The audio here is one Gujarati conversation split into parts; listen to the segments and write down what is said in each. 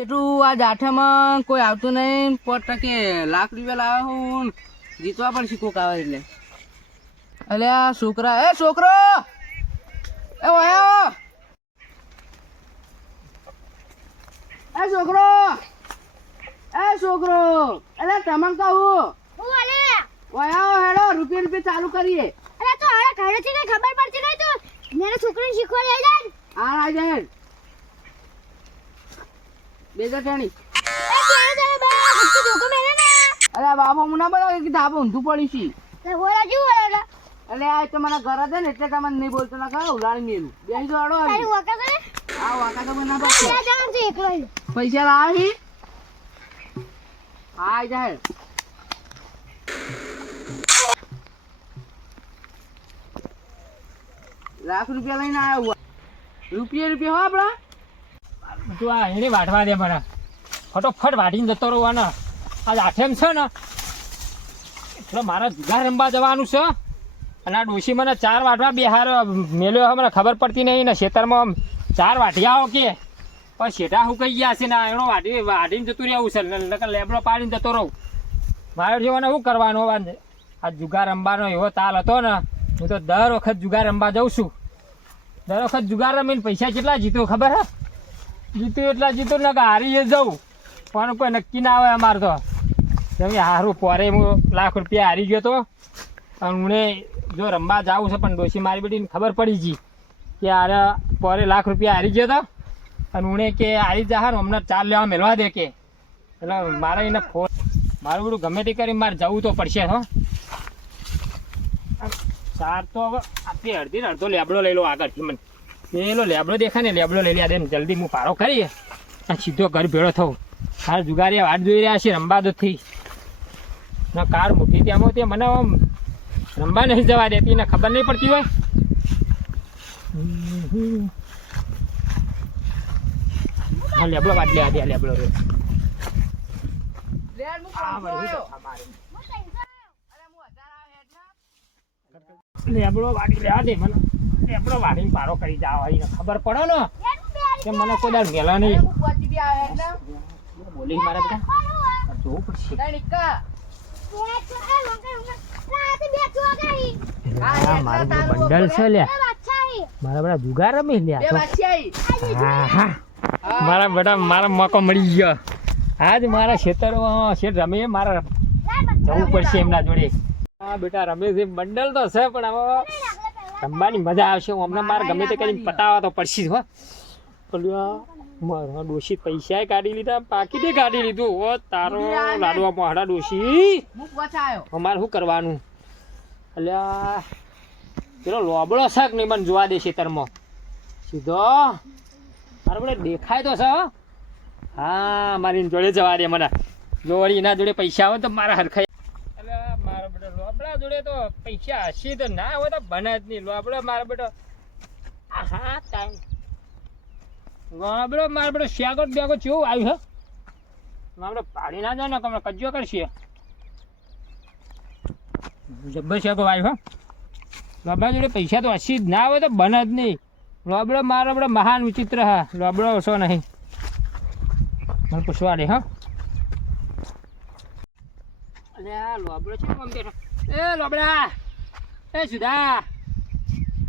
એટલું આ જાઠામાં કોઈ આવતું નહીં. પોત ટકે લાખ રૂપિયા લાવે હું જીતવા પડશે કોક આવે એટલે. એટલે આ છોકરા એ છોકરો! એ વયા એ છોકરો! એ છોકરો! એટલે તમને કહું હું અલે? ઓય હેડો રૂપિયા રૂપિયા ચાલુ કરીએ. અરે તો હવે ઘરેથી કઈ ખબર પડતી નહીં તો? મેરે છોકરીને શીખવા લઈ જાય આ રાજા. બેજા ટેણી ને અરે બાપા હું ના બોલાવે કે ધાબો ઊંધું પડી છે. તે હોરા જેવું એટલે આ તો મને ઘર હતા ને એટલે તમને નહીં બોલતો. ના કહો મેલું. બેસી આ વાકા તો મને છે. પૈસા લાવી હા જાય લાખ રૂપિયા લઈને આવ્યો રૂપિયા રૂપિયા હો આપડા તું આ એને વાટવા દે મને. ફટોફટ વાટીને જતો રહેવાનો આજ આઠેમ છે ને, એટલે મારે જુગાર રમવા જવાનું છે. અને આ ડોશી મને ચાર વાટવા બિહાર મેલ્યો મને ખબર પડતી નહીં ને ખેતરમાં ચાર વાટિયા કે. પણ શેઠા હું કહી ગયા છે ને એનો વાટી વાટીને જતું રહેવું છે નકર લેબડો પાડીને જતો રહું. મારે જોવાને શું કરવાનું આ- આ જુગાર રમવાનો એવો તાલ હતો ને, હું તો દર વખત જુગાર રમવા જાઉં છું. દર વખત જુગાર રમીને પૈસા કેટલા જીતો ખબર હે? જીતું એટલા જીતું ને હારી જવું પણ કોઈ નક્કી ના આવે અમારે તો. તમે હારું પોરે હું લાખ રૂપિયા હારી ગયો તો. અને હું જો રમવા જાવું છે, પણ ડોશી મારી બેટીને ખબર પડી ગઈ કે આરે પોરે લાખ રૂપિયા હારી ગયો તો. અને ઉણે કે હારી જા હમણાં ચાર લેવા મેળવા દે કે. એટલે મારે એને ફોન મારું બધું ગમે તે કરી મારે જવું તો પડશે, હો. ચાર તો હવે આપણી અડધી અડધો લેબડો લઈ લો આગળથી મને. પેલો લેબડો દેખાય ને લેબડો લઈ લે જલ્દી હું પારો કરીએ. આ સીધો ઘર ભેળો થઉં હાલ જુગારીએ વાટ જોઈ રહ્યા છે રંબા થી ના કાર મૂકી ત્યાં તે મને આમ રંબા નહીં જવા દેતી ને ખબર નહીં પડતી હોય. હા લેબડો વાટ લે આ લેબડો રે. લે. આ લેબડો વાટી દે મને. લેબડો વાટીને પારો કરી જાવ અહીં ખબર પડે ને કે મને કોઈ દાડ મેલા નહીં. બોલી મારા બેટા. જોવું પડશે. છો મારું બંડલ લ્યા. મારા બધા જુગાર રમી લ્યા મારા બેટા મારા મોકો મળી ગયો. આજ મારા ખેતરમાં શેઠ રમે મારા જવું પડશે એમના જોડે. હા બેટા રમે છે. બંડલ તો છે પણ હવે રમવાની મજા આવશે. હું હમણાં મારે ગમે તે કરીને પતાવવા તો પડશે હો. પેલું મારા ડોશી પૈસા કાઢી લીધા પાકીટે કાઢી લીધું. ઓ તારો લાડવા મોહડા ડોશી. અમારે શું કરવાનું? અલ્યા પેલો લોબડો શાક નહીં મને જોવા દે ખેતરમાં. સીધો. મારે બધે દેખાય તો છે હો. હા મારી જોડે જવા દે મને. જો વળી એના જોડે પૈસા આવે તો મારા હરખાઈ અલ્યા મારા બેટા લોબડા જોડે તો પૈસા હશે તો ના હોય તો બને જ નહીં. લોબડો મારા બેટો. હા ટાઈમ લોબડો મારા બેટો શેગોટ બેગો ચેવું આવ્યું હે? આપણે પાડી ના જાય ને તમે કજ્જો કરશે. જબ્બર શેકો આવ્યો લોબડા જોડે પૈસા તો હસી જ ના હોય તો બને જ નહીં. લોબડો મારો બડો મહાન વિચિત્ર હા. લોબડો ઓછો નહીં. મને પૂછવા દે હા. અલે આ લોબડો છે કોમ બેઠો એ લોબડા. એ સુધા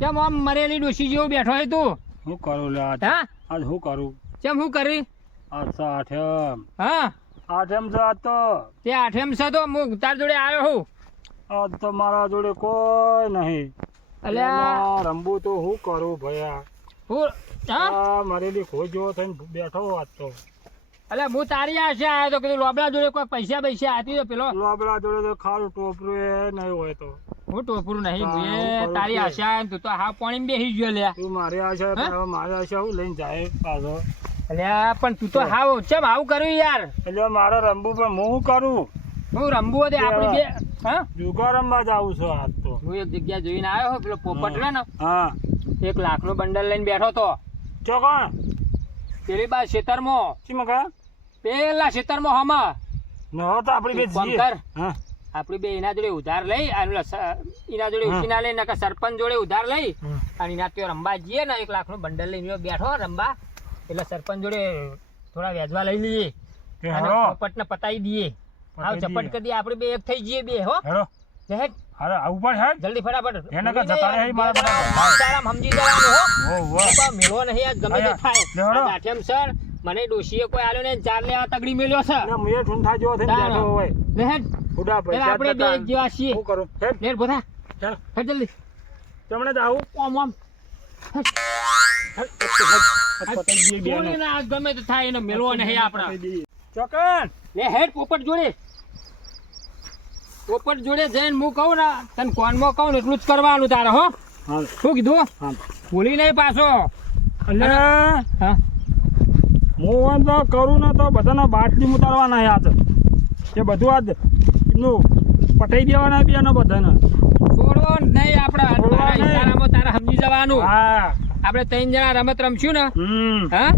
કેમ આમ મરેલી ડોશી જેવો બેઠો હોય તું? શું કરું લે આજ? હા? આજ હું કરું? કેમ હું કરી? આજ તો આઠમ. હા? આઠમ છે આજ તો. તે આઠેમ છે તો હું તાર જોડે આવ્યો હું. આજ તો મારા જોડે કોઈ નહીં. અલ્યા. રંબુ તો હું કરું ભયા? હું હા? મરેલી ખોજ જેવો થઈને બેઠો આજ તો. અલે હું તારી આશે આવ્યો તો કીધું લોબડા જોડે કોઈ પૈસા પૈસા આપી દો પેલો. લોબડા જોડે તો ખારું ટોપરું એ નહીં હોય તો. હું ટોપરું નહીં હું એ તારી. આશા આવે તું તો હા પાણી બેસી ગયો લે. તું મારી આશા મારી આશા હું લઈને જાય પાછો. અલ્યા પણ તું તો હાવ ચમ આવું કર્યું યાર. એટલે મારો રમવું પણ હું કરું? હું રમવું હતી આપણી બે હા? જુગાર રમવા જાઉં છું આજ તો. હું એક જગ્યા જોઈને આવ્યો પેલો પોપટ ને હા. એક લાખ નો બંડલ લઈને બેઠો તો. ચો કોણ? પેલી બા ખેતરમાં શી મકા પેલા ખેતરમાં હમા. ન તો આપણી બે કર. હા. આપણી બે એના જોડે ઉધાર લઈ અને એના જોડે ઉછીના લઈ નકર સરપંચ જોડે ઉધાર લઈ અને એના ત્યાં રમવા જઈએ ને એક લાખનું બંડલ લઈને બેઠો રમવા એટલે સરપંચ જોડે થોડા વ્યાજવા લઈ લઈએ. અને પોપટને પતાવી દઈએ. આવ ચપટ કરી આપણે બે એક થઈ જઈએ બે હો. હેડો હેડ, અરે આવું પણ હેડ. જલ્દી ફટાફટ. એને કે જતા રહે મારા બધા. તારામ સમજી જવાનું હો. ઓ વો બાપા, મેળવો નહીં આજ ગમે તે થાય. લે હેડો. આઠમ સર મને ડોશીએ કોઈ આલ્યો ને ચાર લેવા તગડી મેલ્યો છે. એટલે મેં ઠુંઠા જેવો થઈને તારા. બેઠો હોય. લે હેડ, ઉડા એટલે પૈસા આપણે બે જેવા છીએ. શું કરું? હેડ. નેટ બોધા ચાલ. હેડ જલ્દી. તમને જ આવું. ઓમ ઓમ. ના ગમે તે થાય એને મેળવો નહીં આપણા. ચોકન. લે હેડ પોપટ જોડે. પોપટ જોડે જઈને હું કહું ને તને કોનમાં કહું ને એટલું જ કરવાનું તારે હો. શું કીધું? ભૂલી નહીં પાછો. એટલે હા. એમ તો કરું ને તો બધાના બાટલી ઉતારવાના યાદ એ બધું આજ એમનું પટાઈ દેવાના બેનો બધાને? છોડવો નહીં આપણે. તારા સમજી જવાનું. હા. આપણે ત્રણ જણા રમત રમશું ને હમ. હા?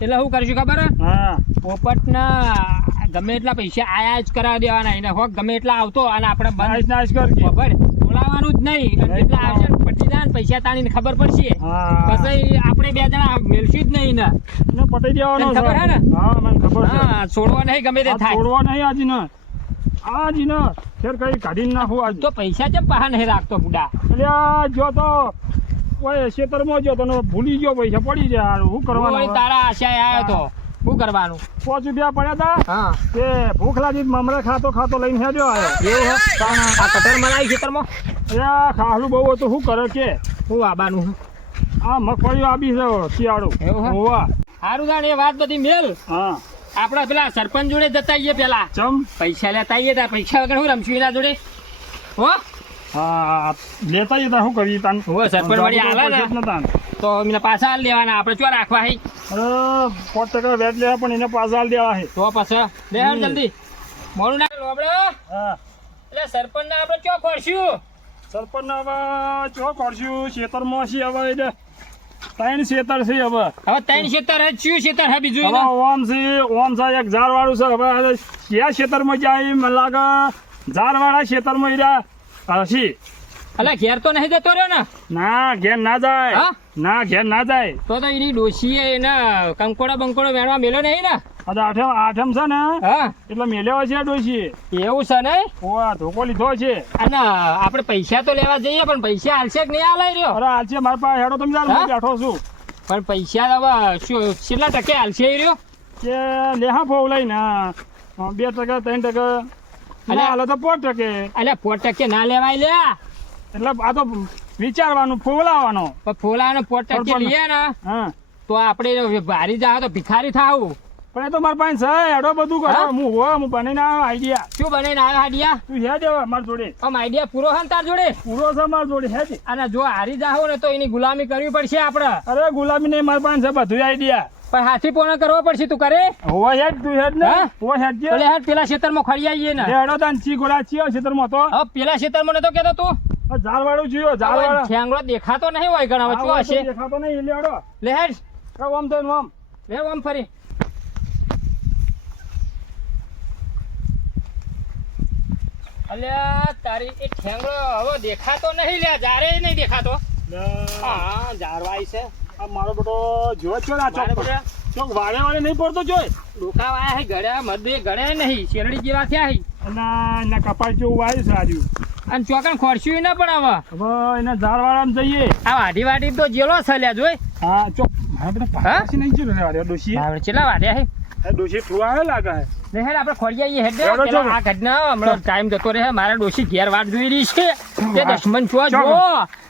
એટલે શું કરશું ખબર? હે? હા. પોપટના ગમે એટલા પૈસા આયા જ કરાવી દેવાના એને હોક ગમે એટલા આવતો અને આપણે બંધ નાઈસ કરજે. ખબર? બોલાવાનું જ નહીં એટલા આવશે પટી જાય ને પૈસા તાણીને ખબર પડશે. પછી આપણે બે જણા મેળશું જ નહીં ને પટાઈ દેવાનો ખબર. હે ને? હા મને ખબર છે. હા છોડવા નહીં ગમે તે થાય. છોડવા નહીં આજી ને. આજી ને. ફેર કઈ કાઢીને નાખું આજ. તો પૈસા કેમ પાહા નહીં રાખતો બુડા? એટલે જો તો ઓય ખેતરમાં જો તને ભૂલી ગયો પૈસા પડી જાય. હું શું કરવાનું તારા આશા આવ્યો તો. શું કરવાનું? પાંચ રૂપિયા પડ્યા હતા હા. તે ભૂખ લાગી મમરા ખાતો ખાતો લઈને હેડ્યો આવ્યો એવું હે? આ કટર મનાઈ ખેતરમાં? અરે ખાહલું બહુ હતું. શું કરે કે? શું આબાનું આ મગફળીઓ આબી છે શિયાળું. એવું? હોવા. સારું જાણ એ વાત બધી મેલ. હા. આપડા પેલા સરપંચ જોડે જતા આવીએ પેલા. ચમ? પૈસા લેતા આવીએ ત્યાં પૈસા વગર હું રમશું એના જોડે? હા? લેતા જતા શું કરી તાન? હોય સરપંચ વળી આલે ને. તાન. તો મને પાછા હાલ લેવાના આપણે ચો રાખવા હે? અરે પાંચ ટકા વેટ લેવા પણ એને પાછા હાલ દેવા હે. તો પાછા લે. જલ્દી. મોડું ના લોબડો હા. એટલે સરપંચ ને આપણે ચો ખોરશું? સરપંચ હવે ચો કરશું ખેતરમાં છે હવે એટલે ત્રણ ખેતર છે હવે. હવે ત્રણ ખેતર હે ચિયું ખેતર હે બીજું હવે ઓમ છે ઓમ છે એક ઝાડ વાળું છે. હવે આ ખેતરમાં જાય મને લાગે? ઝાડ વાળા ખેતરમાં રહ્યા હશી અલા ઘેર તો નહીં જતો રહ્યો ને? ના ઘેર ના જાય. હા? ના ઘેર ના જાય. તો તો એની ડોશીએ એના કંકોડા બંકોડો વેણવા મેલ્યો નહીં ને? અરે આઠમ આઠમ છે ને? હા. એટલે મેલ્યો છે ડોશી એવું છે નહીં? ઓ ધોકો લીધો છે અને આપણે પૈસા તો લેવા જઈએ પણ પૈસા હાલશે કે નહીં હાલાય રહ્યો? અરે હાલશે મારા પાસે હેડો તમે જાણ બેઠો છું. પણ પૈસા હવે શું કેટલા ટકે હાલશે રહ્યો? કે લેહા ફોવ લઈને. હા, બે ટકા ત્રણ ટકા. અલ્યા. ના તો પાંચ ટકે અલ્યા પોટ ટકે ના લેવાય લ્યા એટલે આ તો વિચારવાનું ફોવલાવાનો પણ ફોલાનો પોટ ટકે લઈએ ને. હા. તો આપણે ભારી જાવ તો ભિખારી થાવ. પણ એ તો મારા પાસે છે હેડો બધું કરો. હું? હો હું બનાવીને આવ્યો આઈડિયા. શું બનાવીને આવ્યો આઈડિયા? તું હેડ હવે મારી જોડે. આમ આઈડિયા પૂરો તાર જોડે? પૂરો છે મારી જોડે હેડ. અને જો હારી જાવ ને તો એની ગુલામી કરવી પડશે આપણે. અરે ગુલામી નહીં મારી પાસે છે બધું આઈડિયા. પણ હાથી પોણા કરવો પડશે તું કરે? હોવા હેડ તું હેડ ને? હોવા હેડ જે. હેડ પેલા ખેતરમાં ખડી આવીએ ને. હેડો તાન ચી ગોળા ચીયો ખેતરમાં તો. હવે પેલા ખેતરમાં નતો કેતો તું? આ ઝાડ વાળું ચીયો ઝાડ હવે ઠેંગડો દેખાતો નહીં હોય ઘણા વચ્ચે હશે? દેખાતો નહીં એટલે હેડો લે હેડ. આમ થઈને આમ લે ઓમ ફરી. અલ્યા તારી એ ઠેંગડો હવે દેખાતો નહીં લે જારે નહીં દેખાતો. હા જારવાય છે. આ મારો બેટો જો છો ના મારે ચોક ચોક વાળે વાળે નહીં પડતો જોય. ડોકા વાયા હે ગળ્યા મધે ગળ્યા નહીં શેરડી જેવા થયા હે. અને એના કપાળ જેવું વાયું છે આજુ અને ચોકન ખોરશ્યું ના પણ આવા હવે એના ઝાડ વાળામાં જઈએ. આ વાઢી વાઢી તો જેલો છે લ્યા જોઈ હા ચોક મારા બધા પાછી નહીં ચીરો રેવા ડોશી બાવડે ચેલા વાઢ્યા હે? ડોશી ઠુવા લાગે હે? ને હેડ આપણે ખોરી આવીએ હેડ હેડો પેલો ચાલો. આ ઘટના હમણાં ટાઈમ જતો રહે મારા ડોશી ઘેર વાટ જોઈ રહી છે. તે દશમન છો જો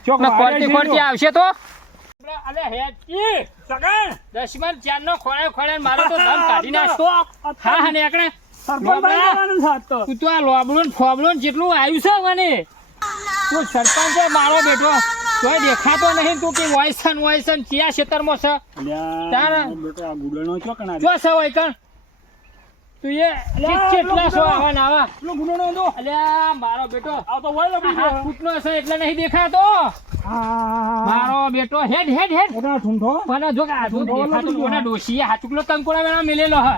ચોક ખોરતી ખોરતી આવશે તો? અલે ઈ સગન! દશમન ચાર નો ખોળે ખોળે મારો તો દમ કાઢી નાખતો હા હા ને એકડે સરપંચ બની જવાનું છે તું. તો આ લોબડો ને ફોબડો જેટલું આવ્યું છે મને. તું સરપંચ મારો બેટો તોય દેખાતો નહીં તું કે વોયસન વોયસન ચિયા ખેતરમાં છે? તારા. બેટો આ ગુડાણો ચો જો છે હોય કણ તું એ કેટલા પેલો આવા ને આવા પેલો ગુડાણો હતો. અલ્યા મારો બેટો. આ તો વાય લબડી ફૂટનો છે એટલે નહીં દેખાતો. આ મારો બેટો હેડ હેડ હેડ. એના ઠૂંઠો. મને જો દેખાતું વેણા મેલેલો હ?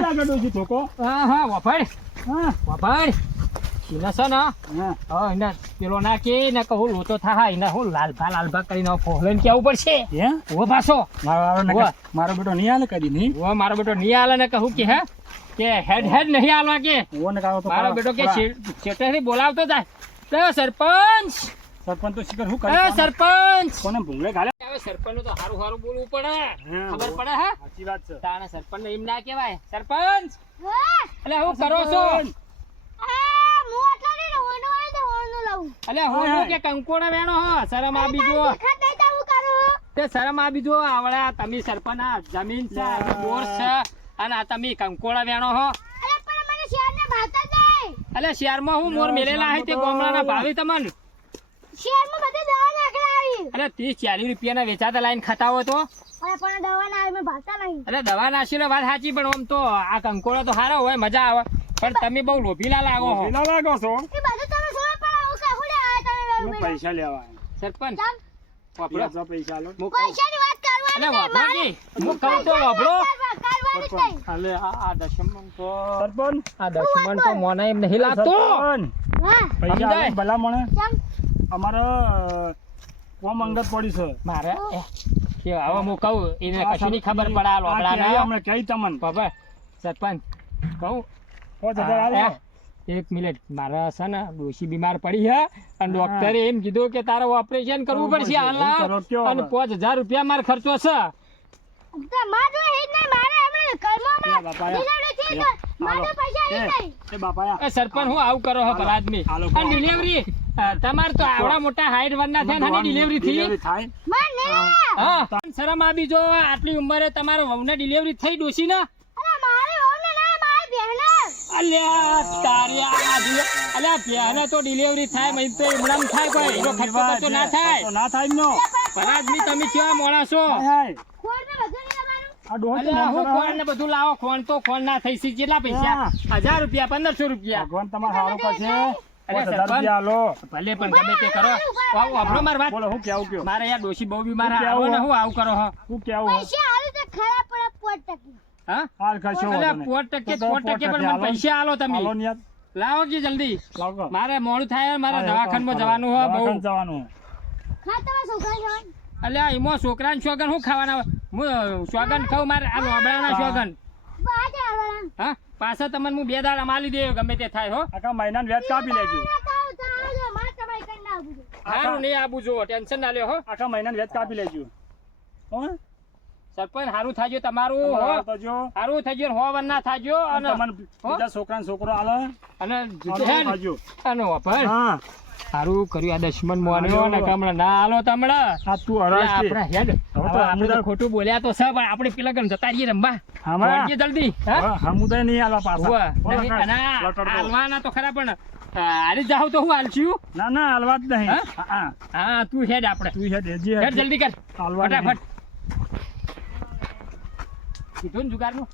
લાગે ડોશી ઠોકો. હા હા વફાડ. હા. વફાડ. એને છે ને? હા. એને પેલો ના કે ને કહું લોચો થાય એના હું લાલભા લાલભા કરીને ફોહલન કેવું પડશે. હે? ઓ પાછો. મારો મારો બેટો નહીં હાલે કદી નહીં ઓ મારો બેટો નહીં આલે ને કહું કે હે? કે હેડ હેડ નહીં આલવા કે. ઓ કાવો તો મારો બેટો કે. ચેટેથી બોલાવતો જાય. તો સરપંચ! સરપંચ તો શિખર શું એ કરે સરપંચ! કોને ભૂંગળે ગાલે? હવે સરપંચ તો હારું હારું બોલવું પડે. ખબર પડે હા? સાચી વાત છે. તાને સરપંચ એમ ના કહેવાય. સરપંચ! એટલે હું કરો છો. હું હું હા. કે કંકોડા વેણો હો? શરમ આ બીજો તો હું શરમ આ બીજો આવડા. તમે સરપંચ જમીન છે બોર છે. અને આ તમે કંકોડા વેણો હો. અલે પણ મને શેરને ભાવતા જ નહીં. એટલે શહેરમાં હું મોર મેલેલા હે તે ગોમડાના ભાવે તમને. શેરમાં બધે દવા નાખેલા આવી. અરે ત્રીસ ચાલીસ રૂપિયાના વેચાતા લાઈન ખાતા હોય તો અરે પણ દવા ના આવી મે ભાતા નહીં. અરે દવા નાખી વાત સાચી પણ આમ તો આ કંકોડા તો સારો હોય મજા આવે. પણ તમે બહુ લોભીલા લાગો હો. લોભીલા લાગો છો? એ બધું તમે જોવા પણ આવું કહું લે આ તમે પૈસા લેવા સરપંચ વાપરો. પૈસા લો પૈસાની વાત કરવાની અરે નહીં, વાપરો કી હું કહું તો વાપરો. અલે આ આ દશમન તો. સરપંચ? આ દશમન તો મને એમ નહીં લાગતો. પૈસા ભલા મને. અમારે કોમ અંગત પડી છે. મારે? કે હવે હું કહું એને કશું નહીં ખબર પડે કે લોબડાને અમે કહી તમને. બાબા સરપંચ. કહું? પાંચ હજાર આલો. એક મિનિટ. મારા છે ને ડોશી બીમાર પડી છે અને ડોક્ટરે એમ કીધું કે તારે ઓપરેશન કરવું પડશે એવું કરો, હાલ અને પાંચ હજાર રૂપિયા મારે ખર્ચો છે. સરપંચ હું આવું કરો હો ભલા આદમી અને ડિલિવરી તમારે તો આવડા મોટા હાઈટ વરના થયા ને ડિલિવરી થઈ હા. શરમ આવી જો આટલી ઉંમરે તમારો વહુને ડિલિવરી થઈ ડોસી ને? અરે મારે હોને ના મારે બહેને અલ્યા તારી અલ્યા બેહને તો ડિલિવરી થાય તો એમણામ થાય કોઈ એનો ખર્ચો તો ના થાય. ના થાય. ભલા આદમી તમે કેવા મોણા છો હાય, હાય. ખોર ને બધું નહીં લેવાનું આ ડોહો તો અલ્યા ના ખોણ ને બધું લાવો ખોણ તો ખોણ ના થઈ સી કેટલા પૈસા? હજાર રૂપિયા પંદરસો રૂપિયા. ભગવાન તમારે સારું કરશે. અરે પાંચ હજાર સરપંચ. રૂપિયા આલો. ભલે પણ ગમે તે કરો. આપણો માર વાત. હું કેવું કયો? મારે યાર ડોશી બહુ બીમાર આવો. ને હું આવું કરો હું. કેવું? પૈસા હાલું તો ખરા પડે પોટ ટકી. હા? હાલ કશો અલ્યા પોટ ટકે તો તો પોટ ટકે પણ મને પૈસા આલો તમે. આલો ને યાર. લાવો કે જલ્દી? મારે મોડું થાય મારે દવાખાનમાં દવાખાનામાં જવાનું હોય બહુ. જવાનું. હા તમારા છોકરા જવાનું અલ્યા એમાં છોકરાને શોગન શું ખાવાના? હું શોગન ખાઉં મારે આ લોબડાના શોગન. હા? પાછા તમને હું બે દાડા માલી દે ગમે તે થાય હો. આખા મહિના વ્યાજ કાપી લેજો. સારું નહીં આબુ જો ટેન્શન ના લ્યો હો. આખા મહિના વ્યાજ કાપી લેજો. હો? સરપંચ સારું થાજો તમારું સારું થજો હો ના થાજો અને તમને બીજા છોકરાને છોકરો આલો. અને. અને વાપર હા. સારું કર્યું. આ દશમન મોન્યો ને કમળા ના હાલો તમળે આ તું હરાશ આપણે હેડ. તો આપણે તો ખોટું બોલ્યા તો છે પણ આપણે પેલા ગણ જતા રહીએ રંબા હમણાં? પહોંચીએ જલ્દી. હા? હમુદાય નહીં આલવા પાછા. લટડતો. હાલવાના તો ખરા પણ હારી જાવ તો હું હાલશું? ના ના હાલવા જ નહીં. હા? હા, તું હેડ આપણે. તું દેજી હેડ જલ્દી કર. હાલવા ફટાફટ. કીધું ને જુગારનું?